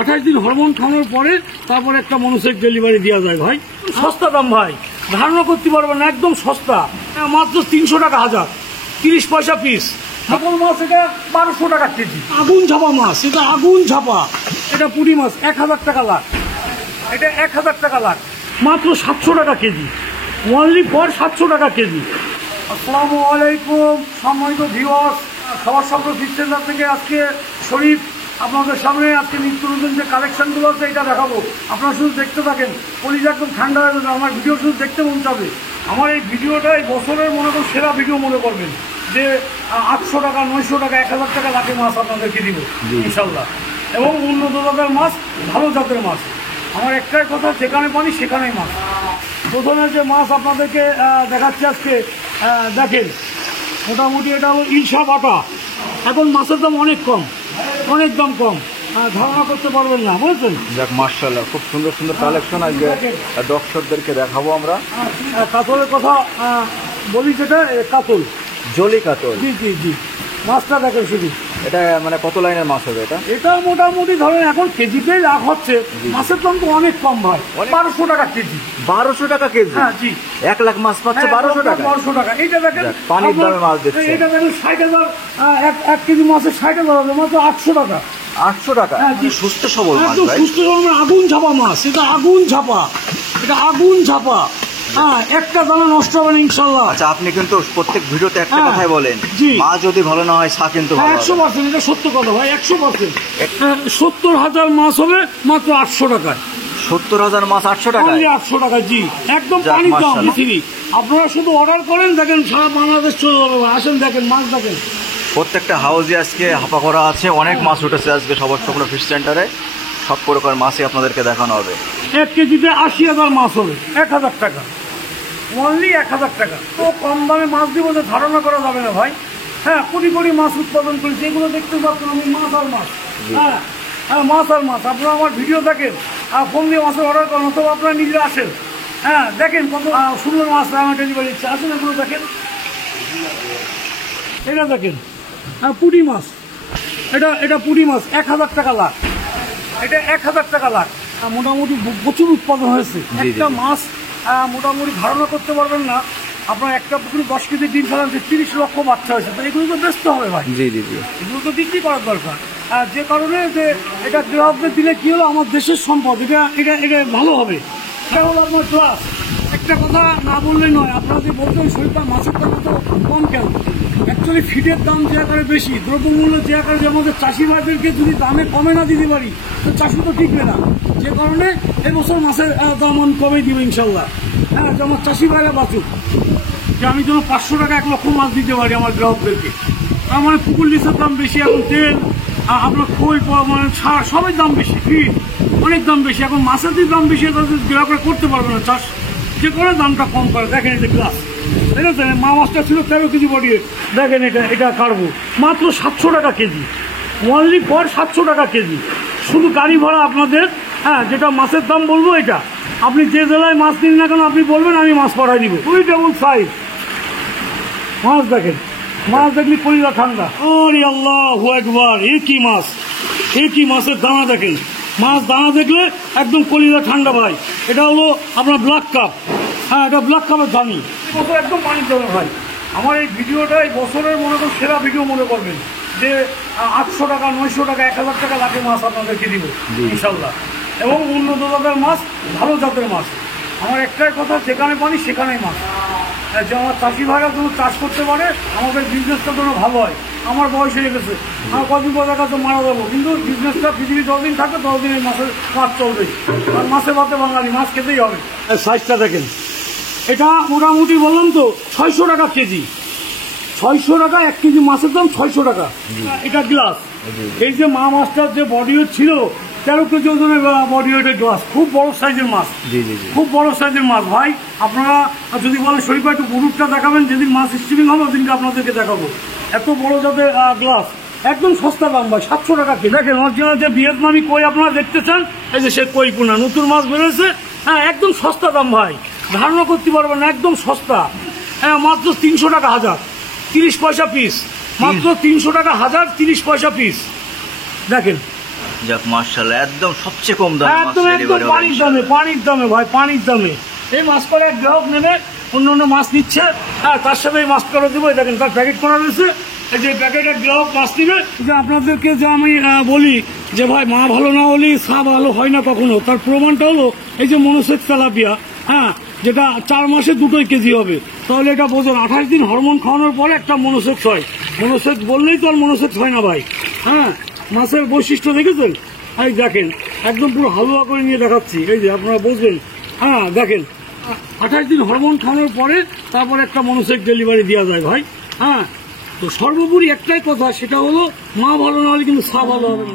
28 দিন হরমোন খাওয়ানোর পরে তারপরে একটা মানুষের ডেলিভারি দেওয়া যায় ভাই। সস্তা দাম ভাই, ধারণা করতে পারবেন না, একদম সস্তা। মাত্র 300 টাকা হাজার, 30 পয়সা পিস। এখন মাছ এটা 1200 টাকা কেজি। আগুন ঝাপা মাছ, এটা আগুন ঝাপা। এটা পুঁটি মাছ 1000 টাকা লাখ, এটা 1000 টাকা লাখ, মাত্র 700 টাকা কেজি। ওনলি ফর 700 টাকা কেজি। আসসালামু আলাইকুম সম্মানিত ভিউয়ার্স, খাবার সংগ্রহ ফিশ সেন্টার থেকে আজকে শরীফ আপনাদের সামনে আজকে নিত্য নতুন যে কালেকশনগুলো আছে এটা দেখাবো। আপনারা শুধু দেখতে থাকেন, কলিজা একদম ঠান্ডা হয়ে যাবে। আমার ভিডিও শুধু দেখতে মন চাবে। আমার এই ভিডিওটা এই বছরের মনে করুন সেরা ভিডিও মনে করবেন, যে 800 টাকা 900 টাকা 1000 টাকা লাখে মাছ আপনাদেরকে দিব ইনশাল্লাহ, এবং উন্নত জাতের মাছ, ভালো জাতের মাছ। আমার একটাই কথা, যেখানে পানি সেখানেই মাছ। প্রথমে যে মাছ আপনাদেরকে দেখাচ্ছি আজকে, দেখেন মোটামুটি এটা হলো ইলশা বাটা। এখন মাছের দাম অনেক কম, অনেক দাম কম, ধারণা করতে পারবেন না, বুঝলেন? যাক মাশাআল্লাহ, খুব সুন্দর সুন্দর কালেকশন আজকে দর্শকদেরকে দেখাবো আমরা। কাতলের কথা বলি, যেটা কাতল, জলি কাতল। জি জি জি, মাছটা দেখেন শুধু। এটা মানে কত লাইনের মাছ হবে এটা? এটা মোটামুটি ধরেন এখন কেজিতেই লাভ হচ্ছে। মাছের দাম তো অনেক কম ভাই, 1200 টাকা কেজি। 1200 টাকা কেজি? হ্যাঁ জি, 1 লাখ মাছ পাচ্ছে 1200 টাকা। 1200 টাকা। এইটা দেখেন পানির দামে মাছ দিচ্ছে। এটা দেখেন 60,000, 1 কেজি মাছের 60,000 হবে, মাত্র 800 টাকা। 800 টাকা? হ্যাঁ জি, সুস্থ সবল মাছ একদম ভাই। সুস্থ সবল, আগুন ঝাপা মাছ। এটা আগুন ঝাপা, এটা আগুন ঝাপা। হ্যাঁ, একটা দানা নষ্ট হবে না ইনশাল্লাহ। আচ্ছা, আপনি কিন্তু প্রত্যেক ভিডিওতে একটা কথাই বলেন, মাছ যদি ভালো না হয়, শাক কিন্তু ভালো হবে। 100%, এটা সত্য কথা ভাই, 100%। 70,000 মাছ হবে মাত্র 800 টাকায়। 70,000 মাছ 800 টাকা? 800 টাকা, জি, একদম পানির দাম পৃথিবী। আপনারা শুধু অর্ডার করেন, দেখেন সারা বাংলাদেশ চলে যাবে। আসেন দেখেন মাছ, দেখেন প্রত্যেকটা হাউসে আজকে হাপা করা আছে, অনেক মাছ উঠেছে আজকে সবার সকল ফিশ সেন্টারে। সব প্রকার মাছই আপনাদেরকে দেখানো হবে। 1 কেজিতে 80,000 মাছ হবে, 1000 টাকা, অনলি 1000 টাকা। তো কম দামে মাছ দিব যে ধারণা করা যাবে না ভাই। হ্যাঁ, কোটি কোটি মাছ উৎপাদন করেছি, এগুলো দেখতে পাচ্ছেন আমি, মাছ আর মাছ। হ্যাঁ হ্যাঁ, মাছ আর মাছ। আপনারা আমার ভিডিও দেখেন আর ফোন দিয়ে মাছের অর্ডার করেন, অথবা আপনারা নিজে আসেন। হ্যাঁ, দেখেন কত সুন্দর মাছ আমার ডেলিভারি দিচ্ছে। আসেন, এগুলো দেখেন, এটা দেখেন পুঁটি মাছ। এটা পুঁটি মাছ 1000 টাকা লাখ, এটা 1000 টাকা লাখ। মোটামুটি প্রচুর উৎপাদন হয়েছে। একটা মাছ মোটামুটি ধারণা করতে পারবেন না। আপনার একটা পুকুরে 10 কেজি ডিম ফেলান, 30 লক্ষ বাচ্চা হয়েছে। তো এগুলো তো বেচতে হবে ভাই, জি জি জি, এগুলো তো বিক্রি করার দরকার। যে কারণে যে এটা গ্রাহকদের দিলে কি হলো, আমার দেশের সম্পদ, এটা এটা এটা ভালো হবে। এটা হলো আপনার ক্লাস। একটা কথা না বললে নয়, আপনারা যে বলছেন শরীরটা মাছের দাম তো কম কেন? অ্যাকচুয়ালি ফিডের দাম যে আকারে বেশি, দ্রব্যমূল্য যে আকারে, যে আমাদের চাষি ভাইদেরকে যদি দামে কমে না দিতে পারি, তো চাষি তো টিকবে না। যে কারণে এবছর মাছের দাম আমি কমে দিব ইনশাল্লাহ। হ্যাঁ, যে আমার চাষি ভাইরা বাঁচুক, যে আমি যেন 500 টাকা 1 লক্ষ মাছ দিতে পারি আমার গ্রাহকদেরকে। তার মানে পুকুর লিচের দাম বেশি, এখন তেল, আপনার খোল, মানে সার, সবের দাম বেশি, ফিড অনেক দাম বেশি। এখন মাছের যে দাম বেশি, তাদের গ্রাহকরা করতে পারবে না চাষ, যে করে দামটা কম করে। দেখেন এটা গ্লাস, দেখেছেন মা মাছটা ছিল 13 কেজি বডি, দেখেন এটা কাটবো মাত্র 700 টাকা কেজি, অনলি ফর 700 টাকা কেজি। শুধু গাড়ি ভাড়া আপনাদের। হ্যাঁ, যেটা মাছের দাম বলবো, এটা আপনি যে জেলায় মাছ নিন না কেন, আপনি বলবেন, আমি মাছ পাঠাই দিব। 2 টেবিল সাইজ মাছ। দেখেন মাছ দেখলি কলিজা ঠান্ডা। আরে আল্লাহু আকবার, এ কি মাছ, এ কি মাছের দানা দেখেন। মাছ দানা দেখলে একদম কলিজা ঠান্ডা ভাই। এটা হলো আপনার ব্ল্যাক কাপ। হ্যাঁ, এটা ব্ল্যাক কাপের দামি, বছর একদম পানির দামে ভাই। আমার এই ভিডিওটা এই বছরের মনে করুন সেরা ভিডিও মনে করবেন, যে 800 টাকা 900 টাকা 1000 টাকা লাখে মাছ আপনাদেরকে দিব ইনশাল্লাহ, এবং উন্নত জাতের মাছ, ভালো জাতের মাছ। আমার একটাই কথা, যেখানে পানি সেখানেই মাছ। যে আমার চাষি ভাইরা যেন চাষ করতে পারে, আমাদের বিজনেসটা যেন ভালো হয়। আমার বয়স হয়ে গেছে, আমার কদিন পর দেখা তো মারা যাবো, কিন্তু বিজনেসটা পৃথিবী 10 দিন থাকে, 10 দিন এই মাছের মাছ চলবে। আর মাছে ভাতে বাঙালি, মাছ খেতেই হবে। সাইজটা দেখেন, এটা মোটামুটি বললাম তো 600 টাকা কেজি। 600 টাকা 1 কেজি মাছের দাম, 600 টাকা। এটা গ্লাস। এই যে মা মাছটার যে বডি ওয়েট ছিল, 13 কেজি ওজনের বডি ওয়েটের গ্লাস, খুব বড় সাইজের মাছ, খুব বড় সাইজের মাছ ভাই। আপনারা যদি বলেন শরীফ ভাই একটু গ্রুপটা দেখাবেন, যেদিন মাছ স্ট্রিমিং হবে ওদিনকে আপনাদেরকে দেখাবো। এত বড় জাতের গ্লাস, একদম সস্তা দাম ভাই, 700 টাকা কেজি। দেখেন অরিজিনাল যে ভিয়েতনামি কই আপনারা দেখতে চান, এই যে সে কই পোনা নতুন মাছ বেরোয়েছে। হ্যাঁ, একদম সস্তা দাম ভাই, ধারণা করতে পারবেন না, একদম সস্তা। হ্যাঁ, মাত্র 300 টাকা হাজার, 30 পয়সা পিস, মাত্র 300 টাকা হাজার, 30 পয়সা পিস। দেখেন যাক মাশাআল্লাহ, একদম সবচেয়ে কম দামে মাছ একদম একদম ডেলিভারি হবে পানির দামে ভাই, পানির দামে এই মাছ করে এক গ্রাহক নেবে, অন্য অন্য মাছ নিচ্ছে, হ্যাঁ তার সাথে এই মাছ করে দেবো। দেখেন তার প্যাকেট করা রয়েছে, এই যে প্যাকেটের গ্রাহক মাছ নিবে। যে আপনাদেরকে যে আমি বলি যে ভাই মা ভালো না হলে সা ভালো হয় না কখনো, তার প্রমাণটা হলো এই যে মনোসেক্স তেলাপিয়া, হ্যাঁ যেটা 4 মাসে 2 কেজি হবে। তাহলে এটা বোঝেন 28 দিন হরমোন খাওয়ানোর পরে একটা মনোসেক্স হয়। মনোসেক্স বললেই তো আর মনোসেক্স হয় না ভাই। হ্যাঁ মাছের বৈশিষ্ট্য দেখেছেন, এই দেখেন একদম পুরো হালুয়া করে নিয়ে দেখাচ্ছি, এই যে আপনারা বুঝবেন। হ্যাঁ দেখেন 28 দিন হরমোন খাওয়ানোর পরে তারপরে একটা মনোসেক্স ডেলিভারি দেওয়া যায় ভাই। হ্যাঁ তো সর্বোপরি একটাই কথা, সেটা হলো মা ভালো না হলে কিন্তু সা ভালো হবে না।